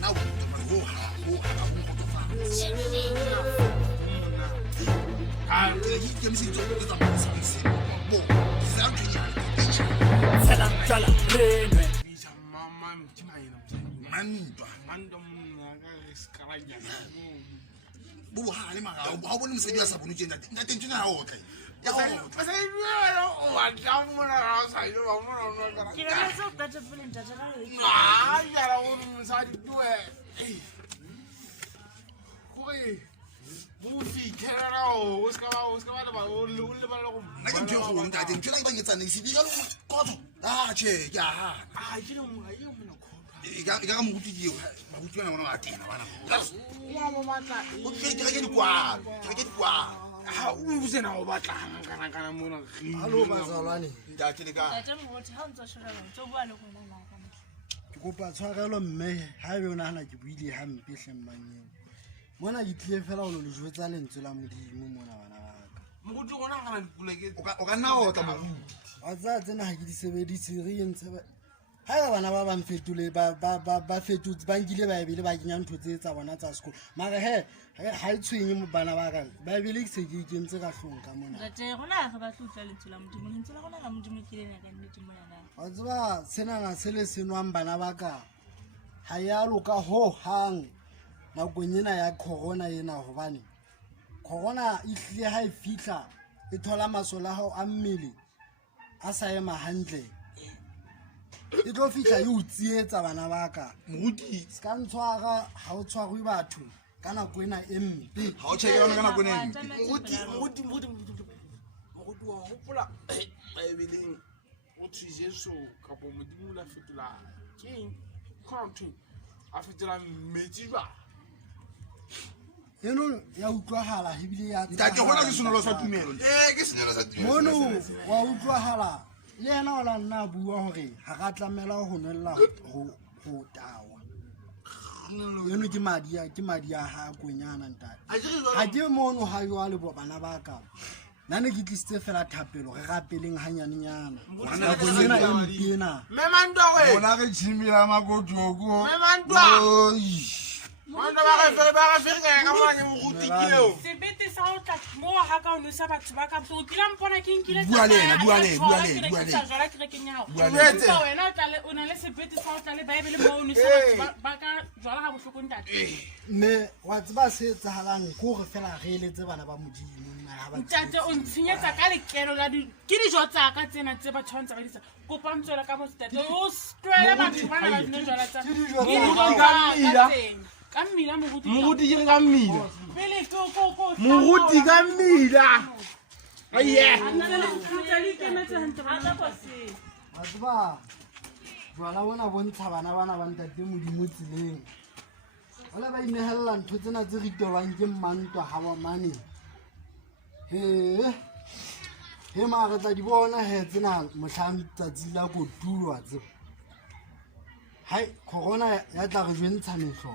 now go Hello bazalwane. Ke kopa tshwarelo mme haebe o nahana ke buile hampe hlemmanyeng. Mona ke tlile fela o lo le jwetsa lentswe la modimo mona bana ba ka. Moruti gona gana dipuleke o ka nna o tla mo Wa tsena ha ke di sebedise re entse ba ha bana ba bang fetole ba fetutse ba nkile ba ebile ba kenya ntho tse tsa bona tsa sekolo mara ha e tshwenye mo bana ba ka ba ebile ke se ke ikentse ka hlong ka mona Ntate gona ga ba tlotla lentswe la modimo lentswe la gona la modimo ke lena ka nnete mona na wa tseba senana se le senwang bana ba ka ha ya loka ho hang nakong ena ya corona ena hobane corona e hlile ha e fihla e thola masola hao a mmele a sa ema hantle e tlo fihla e o tsietsa bana ba ka moruti ska ntshwara ha o tshwarwe batho ka nako ena e mpe ha o check yona ka nako ena moruti wa hopola ba ebeleng o Jesu ka bo modimo la fetola ke content a fetola metsi ba eno ya utlwahala hebile ya ntate gona ke senolo sa tumelo ke senolo sa tumelo mono wa utlwahala le yena o la nna bua hore ha ka tlamela ho nwella ho tawa eno ke madi ya ha konyana ntate ha ke mono ha yo a le bana ba ka nane ke tlisitse fela thapelo re rapeleng hanyanenyana Ngwana go nena e mpena memando we bona re tshimila makotoko memando Manda ba ga fega ka bona moruti keo sebete sa o tla mo ha ka o nsa batho ba ka so kila mpona ke nkile Bua le ena, bua le. jala ke re kenyao Bua le. wena o tla le o na le sebete sa o tla le bible mo o nsa batho ba ka jala ga bohloko ntate mme wa tseba se etsahalang ko re fela re eletse bana ba modimo ntate o ntshinyetsa ka lekeno la ke dijo tsa ka tsena tse ba tshwantsa ba ditsa kopa ntswela ka mo state o strela batho ba na ba dine jala tsa ke dijo tsa ka mmila moruti ke ka mmila pele ko moruti ka mmila aye wa tseba jwala bona bontsha bana ba ntate modimo tseleng wala ba inehella ntho tsena tse ritelwang ke mmantwa ha ba mane he ma re tla di bona he tsena mohlang tsatsi la kotulo wa tseba hai corona ya tla re jwentsha mehlo